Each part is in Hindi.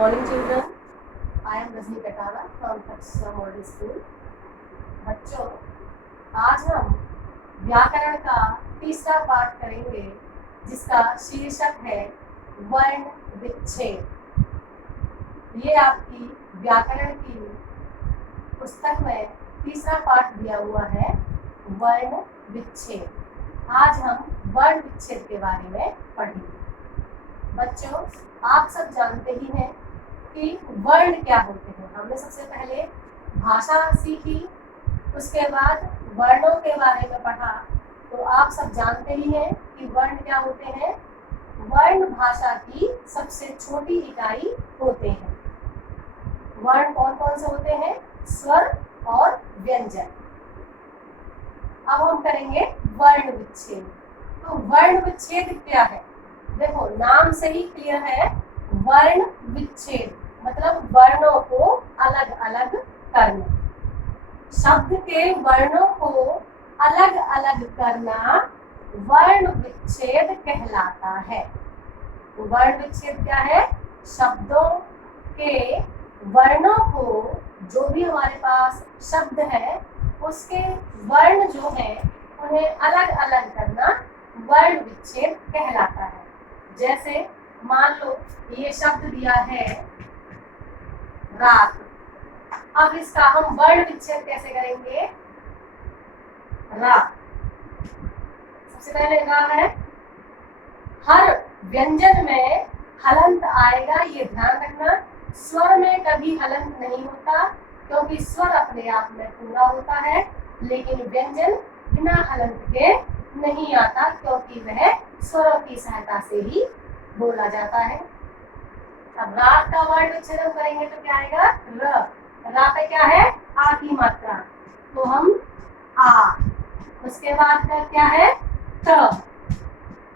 morning children. I am Rajni Katala from Taksha Model School. बच्चों, आज हम व्याकरण का तीसरा पाठ करेंगे जिसका शीर्षक है वर्ण विच्छेद। ये आपकी व्याकरण की पुस्तक में तीसरा पाठ दिया हुआ है वर्ण विच्छेद। आज हम वर्ण विच्छेद के बारे में पढ़ेंगे। बच्चों, आप सब जानते ही हैं कि वर्ण क्या होते हैं। हमने सबसे पहले भाषा सीखी, उसके बाद वर्णों के बारे में पढ़ा। तो आप सब जानते ही हैं कि वर्ण क्या होते हैं। वर्ण भाषा की सबसे छोटी इकाई होते हैं। वर्ण कौन कौन से होते हैं? स्वर और व्यंजन। अब हम करेंगे वर्ण विच्छेद। तो वर्ण विच्छेद क्या है? देखो, नाम से ही क्लियर है। वर्ण विच्छेद मतलब वर्णों को अलग अलग करना। शब्द के वर्णों को अलग अलग करना वर्ण विच्छेद कहलाता है। तो वर्ण विच्छेद क्या है? शब्दों के वर्णों को, जो भी हमारे पास शब्द है उसके वर्ण जो है उन्हें अलग अलग करना वर्ण विच्छेद कहलाता है। जैसे मान लो ये शब्द दिया है रात। अब इसका हम वर्ण विच्छेद कैसे करेंगे? रात। सबसे पहले कहा है हर व्यंजन में हलंत आएगा, ये ध्यान रखना। स्वर में कभी हलंत नहीं होता क्योंकि स्वर अपने आप में पूरा होता है, लेकिन व्यंजन बिना हलंत के नहीं आता क्योंकि वह स्वरों की सहायता से ही बोला जाता है। अब रात का वर्ण विच्छेद हम करेंगे तो क्या आएगा? र। रा पे क्या है? आ की मात्रा, तो हम आ। उसके बाद का क्या है? त,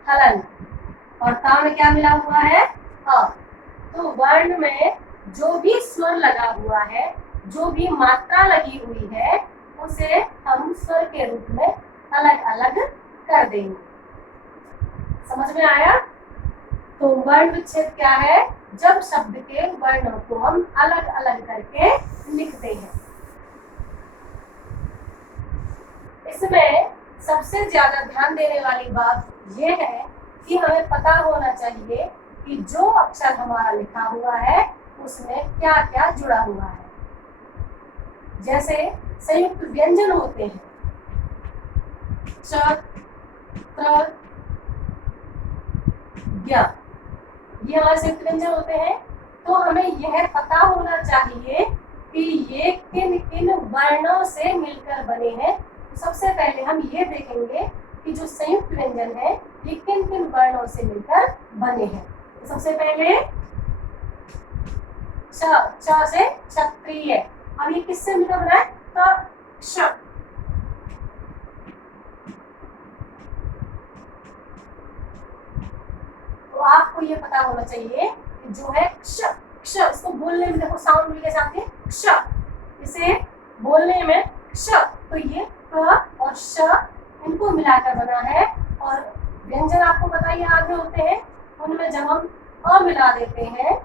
हलंत। और ता में क्या मिला हुआ है? अ। तो वर्ण में जो भी स्वर लगा हुआ है, जो भी मात्रा लगी हुई है, उसे हम स्वर के रूप में अलग अलग कर देंगे। समझ में आया? तो वर्ण विच्छेद क्या है? जब शब्द के वर्णों को हम अलग अलग करके लिखते हैं। इसमें सबसे ज्यादा ध्यान देने वाली बात यह है कि हमें पता होना चाहिए कि जो अक्षर हमारा लिखा हुआ है उसमें क्या क्या जुड़ा हुआ है। जैसे संयुक्त व्यंजन होते हैं च, त्र, ज्ञ, ये हमारे संयुक्त व्यंजन होते हैं। तो हमें यह पता होना चाहिए कि ये किन किन वर्णों से मिलकर बने हैं। तो सबसे पहले हम ये देखेंगे कि जो संयुक्त व्यंजन है ये किन किन वर्णों से मिलकर बने हैं। तो सबसे पहले च से क्षत्रिय। अब ये किससे मिलकर बना है? त, क्ष। तो आपको ये पता होना चाहिए कि जो है क्ष, क्ष, इसको बोलने में देखो साउंड मिल के साथ है क्ष। इसे बोलने में क्ष, तो ये क और श इनको मिलाकर बना है। और व्यंजन आपको पता ही आगे होते हैं, उनमें जब हम अ मिला देते हैं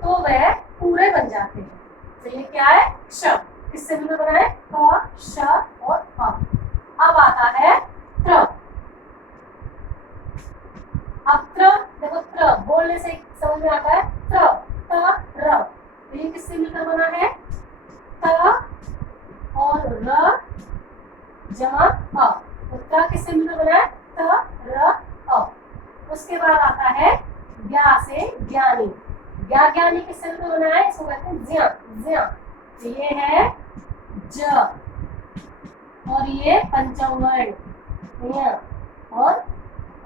तो वह पूरे बन जाते हैं। तो ये क्या है? क्ष। किससे मिलकर बना है? क, श और अ। अब आता है त्र। अब त्र, देखो त्र बोलने से समझ में आता है त्र, त, र। तो ये किससे मिलकर बना है? त और र जमा अ। तो त्र किससे मिलकर बना है? त, र, अ। उसके बाद आता है ज्ञा से ज्ञानी। ज्ञा ज्ञानी किससे मिलकर बना है? इसको कहते हैं ज्ञ, ज्ञ। तो ये है ज और ये पंचम वर्ण ज्ञ और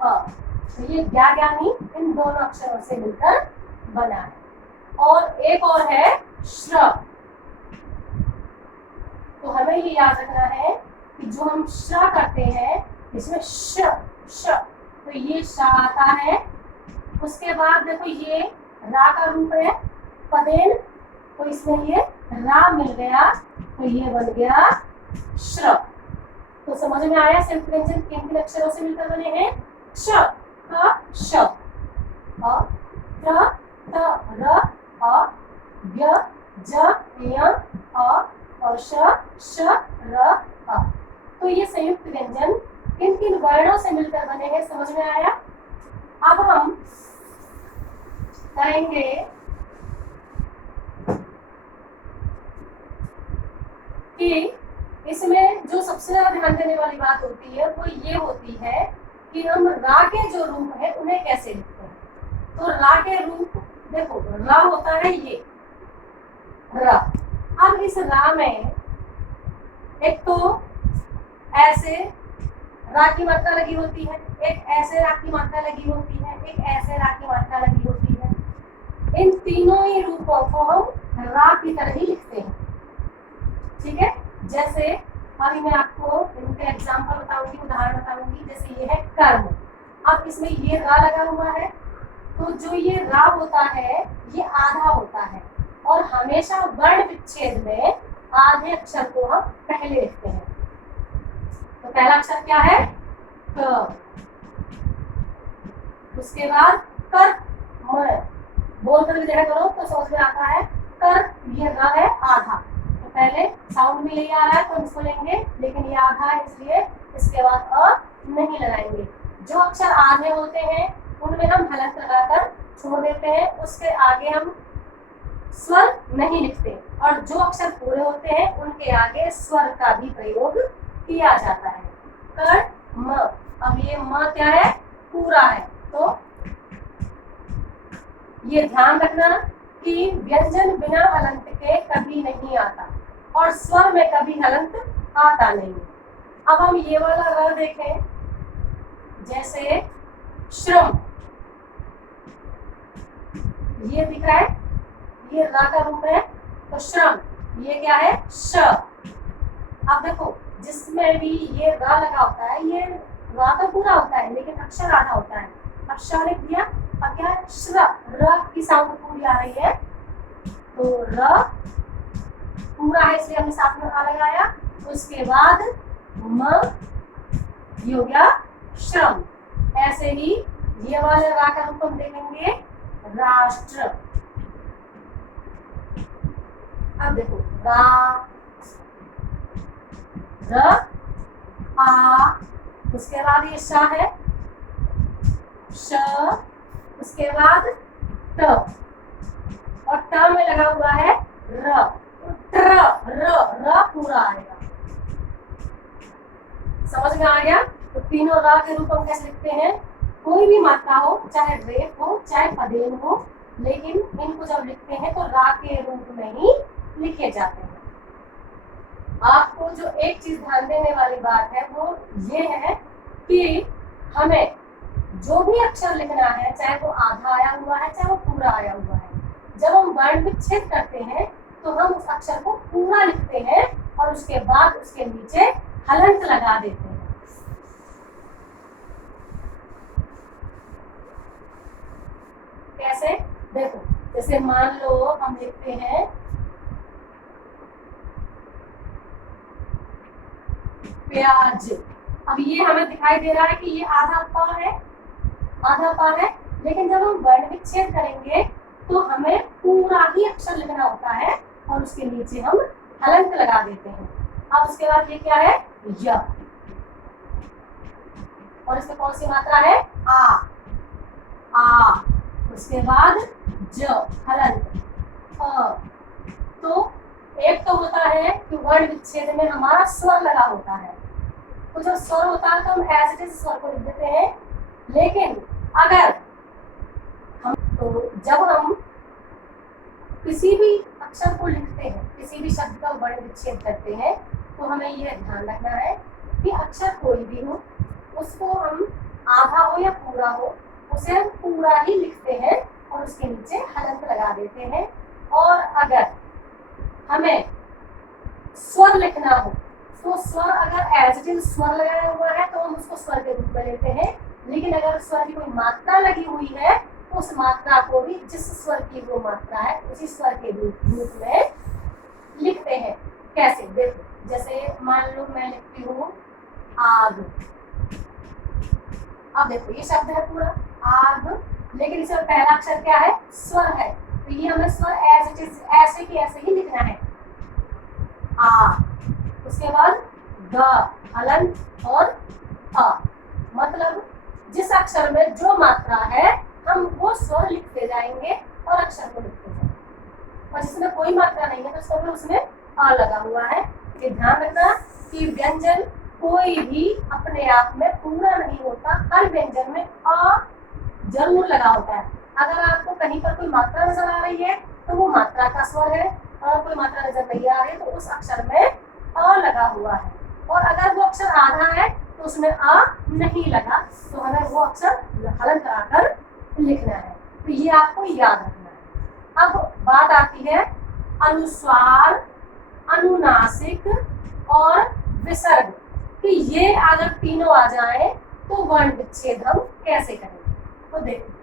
अ। तो ये ज्ञा ज्ञानी इन दोनों अक्षरों से मिलकर बना है। और एक और है श्र। तो हमें ये याद रखना है कि जो हम श्र करते हैं इसमें श, श, तो ये श आता है। उसके बाद देखो ये रा का रूप है पदेन, तो इसमें ये रा मिल गया, तो ये बन गया श्र। तो समझ में आया संयुक्त व्यंजन किन किन अक्षरों से मिलकर बने हैं? क्ष, क, श, अ, त्र, त, र अ य ज य अ और श र अ। तो ये संयुक्त व्यंजन किन किन वर्णों से मिलकर बने हैं, समझ में आया? अब हम करेंगे कि इसमें जो सबसे ज्यादा ध्यान देने वाली बात होती है वो ये होती है कि हम रा के जो रूप है उन्हें कैसे लिखते हैं। तो रा के रूप देखो, रा होता है ये रा। अब इस रा में एक तो ऐसे रा की मात्रा लगी होती है, एक ऐसे रा की मात्रा लगी होती है, एक ऐसे रा की मात्रा लगी होती है। इन तीनों ही रूपों को हम रा की तरह ही लिखते हैं, ठीक है। जैसे अभी मैं आपको इनके एग्जांपल बताऊंगी, उदाहरण बताऊंगी। जैसे ये है कर्म, अब इसमें ये रा लगा हुआ है, तो जो ये रा होता है ये आधा होता है, और हमेशा वर्ण विच्छेद में आधे अक्षर को हम पहले लिखते हैं। तो पहला अक्षर क्या है? क। उसके बाद कर म, बोलकर भी देखा करो तो समझ में आता है। कर, ये रा है आधा, तो पहले साउंड में यही आ रहा है तो हम इसको लेंगे, लेकिन ये आधा है इसलिए इसके बाद अ नहीं लगाएंगे। जो अक्षर आधे होते हैं उनमें हम हलंत लगाकर छोड़ देते हैं, उसके आगे हम स्वर नहीं लिखते, और जो अक्षर पूरे होते हैं उनके आगे स्वर का भी प्रयोग किया जाता है। कर म, अब ये म क्या है? पूरा है, तो ये ध्यान रखना कि व्यंजन बिना हलंत के कभी नहीं आता, और स्वर में कभी हलंत आता नहीं। अब हम ये वाला र देखें, जैसे श्रम, ये दिख रहा है, ये रा का रूप है, तो श्रम, ये क्या है? श। अब देखो, जिसमें भी ये रा लगा होता है, ये रा तो पूरा होता है लेकिन अक्षर आधा होता है। अब श लिख दिया, अब क्या है? श्र, र की साउंड पूरी आ रही है, तो र पूरा है इसलिए हमने साथ में आ लगाया। उसके बाद म, ये हो गया श्रम। ऐसे ही ये वाले रा का रूप हम देखेंगे राष्ट्र। अब देखो रा, र, आ, उसके बाद ये श है, श, उसके बाद ट, और ट में लगा हुआ है र, ट्र, र पूरा आएगा। समझ में आ गया? तो तीनों रा के रूप हम कैसे लिखते हैं? कोई भी मात्रा हो, चाहे रेफ हो चाहे पदेन हो, लेकिन इनको जब लिखते हैं तो रा के रूप में ही लिखे जाते हैं। आपको जो एक चीज ध्यान देने वाली बात है वो ये है कि हमें जो भी अक्षर लिखना है, चाहे वो आधा आया हुआ है चाहे वो पूरा आया हुआ है, जब हम वर्ण विच्छेद करते हैं तो हम उस अक्षर को पूरा लिखते हैं और उसके बाद उसके नीचे हलंत लगा देते हैं। कैसे? देखो, जैसे मान लो हम लिखते हैं प्याज। अब ये हमें दिखाई दे रहा है कि ये आधा पा है, आधा पा है, लेकिन जब हम वर्ण विच्छेद करेंगे तो हमें पूरा ही अक्षर लिखना होता है और उसके नीचे हम हलंत लगा देते हैं। अब उसके बाद ये क्या है? य, और इसमें कौन सी मात्रा है? आ, आ, उसके बाद ज, हलंत, अ। तो एक तो होता है कि वर्ण विच्छेद में हमारा स्वर लगा होता है, तो जब स्वर होता है तो हम ऐसे स्वर को लिख देते हैं, लेकिन अगर हम जब हम किसी भी अक्षर को लिखते हैं, किसी भी शब्द का वर्ण विच्छेद करते हैं, तो हमें यह ध्यान रखना है कि अक्षर कोई भी हो, उसको हम आधा हो या पूरा हो, उसे हम पूरा ही लिखते हैं और उसके नीचे हलंत लगा देते हैं। और अगर हमें स्वर लिखना हो तो स्वर अगर एज इट इज स्वर लगाया हुआ है तो हम उसको स्वर के रूप में लेते हैं, लेकिन अगर स्वर की कोई मात्रा लगी हुई है तो उस मात्रा को भी जिस स्वर की वो मात्रा है उसी स्वर के रूप में लिखते हैं। कैसे? देखो, जैसे मान लो मैं लिखती हूँ आग। अब देखो ये शब्द है पूरा आग, लेकिन इसमें पहला अक्षर क्या है? स्वर है, हमें स्वर एज इट इज ऐसे की ऐसे ही लिखना है। आ, उसके बाद ग हलंत और अ, मतलब जिस अक्षर में जो मात्रा है हम वो स्वर लिखते जाएंगे और अक्षर को लिखते जाएंगे, और जिसमें कोई मात्रा नहीं है तो उसमें उसमें अ लगा हुआ है। ये ध्यान रखना कि व्यंजन कोई भी अपने आप में पूरा नहीं होता, हर व्यंजन में अ जरूर लगा होता है। अगर आपको कहीं पर कोई मात्रा नजर आ रही है तो वो मात्रा का स्वर है, और कोई मात्रा नजर नहीं आ रही है तो उस अक्षर में अ लगा हुआ है, और अगर वो अक्षर आधा है तो उसमें अ नहीं लगा, तो हमें वो अक्षर हलंत लगाकर लिखना है। तो ये आपको याद रखना है। अब बात आती है अनुस्वार, अनुनासिक और विसर्ग कि ये अगर तीनों आ जाए तो वर्ण विच्छेद हम कैसे करेंगे। तो देखिए,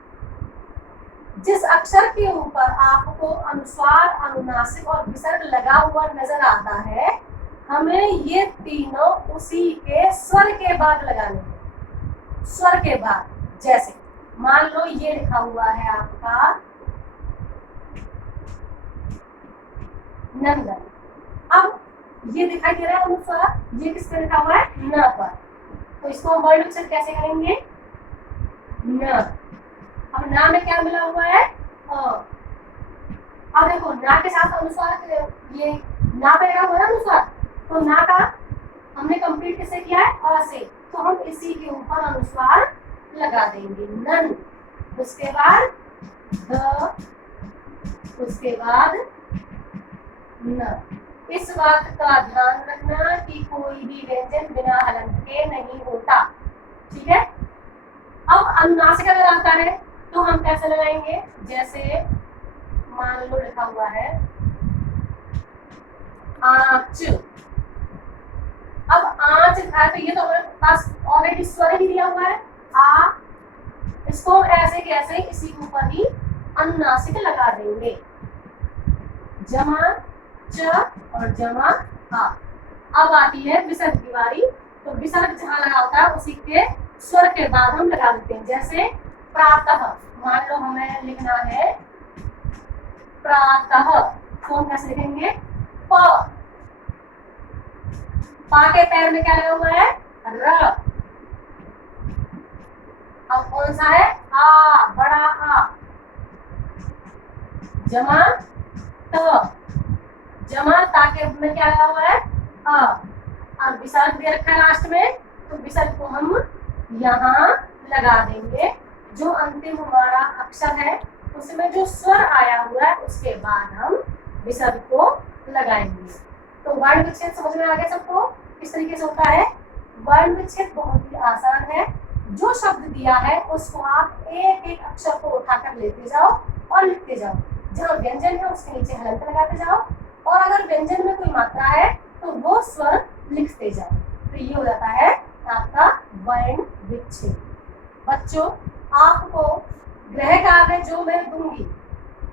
जिस अक्षर के ऊपर आपको अनुस्वार, अनुनासिक और विसर्ग लगा हुआ नजर आता है, हमें ये तीनों उसी के स्वर के बाद लगाने हैं। स्वर के बाद, जैसे मान लो ये लिखा हुआ है आपका नंदन, अब ये दिखाई दे रहा है अनुस्वार, ये किस पे लिखा हुआ है, न पर, तो इसको हम वर्ण विच्छेद कैसे करेंगे, न। अब ना में क्या मिला हुआ है, अ। अब देखो ना के साथ अनुस्वार, ये ना पे लगा हुआ है अनुस्वार, तो ना का हमने कंप्लीट किससे किया है, अ से, तो हम इसी के ऊपर अनुस्वार लगा देंगे, नन। उसके बाद द, उसके बाद न। इस बात का ध्यान रखना कि कोई भी व्यंजन बिना हलंत के नहीं होता, ठीक है। अब अनुनासिक अगर आता है तो हम कैसे लगाएंगे, जैसे मान लो लिखा हुआ है आंच, अब आंच लिखा है तो ये तो हमारे पास ऑलरेडी स्वर ही दिया हुआ है आ, इसको ऐसे कैसे इसी के ऊपर ही अनुनासिक लगा देंगे, जमा च और जमा आ। अब आती है विसर्ग की बारी, तो विसर्ग जहां लगा होता है उसी के स्वर के बाद हम लगा देते हैं, जैसे प्रातः, मान लो हमें लिखना है प्रातः, तो हम कैसे लिखेंगे, प, पा के पैर में क्या लगा हुआ है, र। अब कौन सा है, आ, बड़ा आ, जमा त, जमा ता के में क्या लगा हुआ है, अ। अब विसर्ग दे रखा है लास्ट में, तो विसर्ग को हम यहाँ लगा देंगे, जो अंतिम हमारा अक्षर है उसमें जो स्वर आया हुआ है उसके बाद हम विसर्ग को लगाएंगे। तो वर्ण विच्छेद समझ में आ गया सबको किस तरीके से होता है। वर्ण विच्छेद बहुत ही आसान है, जो शब्द दिया है उसको आप एक एक अक्षर को उठाकर लेते जाओ और लिखते जाओ, जहाँ व्यंजन है उसके नीचे हलंत लगाते जाओ, और अगर व्यंजन में कोई मात्रा है तो वो स्वर लिखते जाओ। तो ये हो जाता है आपका वर्ण विच्छेद। बच्चों, आपको गृह कार्य जो मैं दूंगी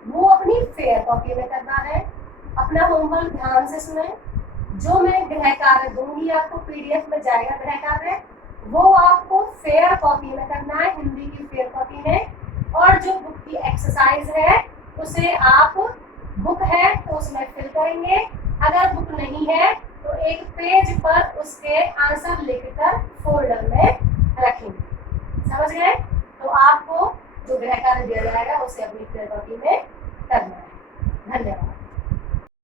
वो अपनी फेयर कॉपी में करना है। अपना होमवर्क ध्यान से सुने। जो मैं गृह कार्य दूंगी आपको पीडीएफ में जाएगा गृह कार्य, वो आपको फेयर कॉपी में करना है, हिंदी की फेयर कॉपी में। और जो बुक की एक्सरसाइज है उसे आप, बुक है तो उसमें फिल करेंगे, अगर बुक नहीं है तो एक पेज पर उसके आंसर लिखकर फोल्डर में रखेंगे। समझ गए। तो आपको जो गृह कार्य दिया जाएगा उसे अपनी फेयर कॉपी में करना है। धन्यवाद।